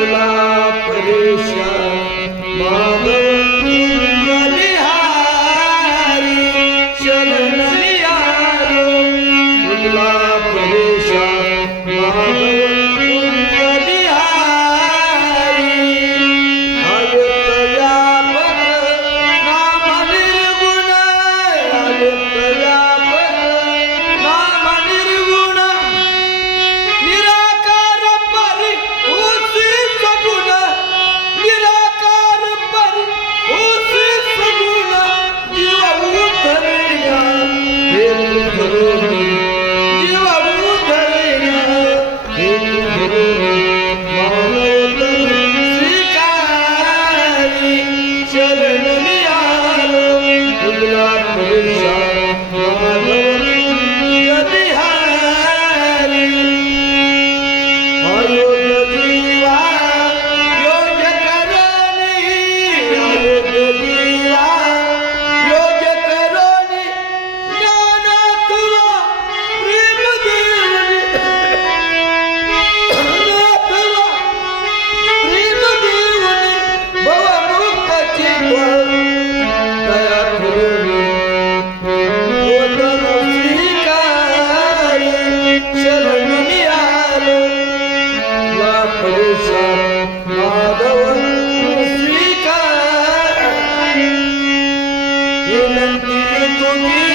Sarva Parisha Mahavira. মন্দিরে তুমি?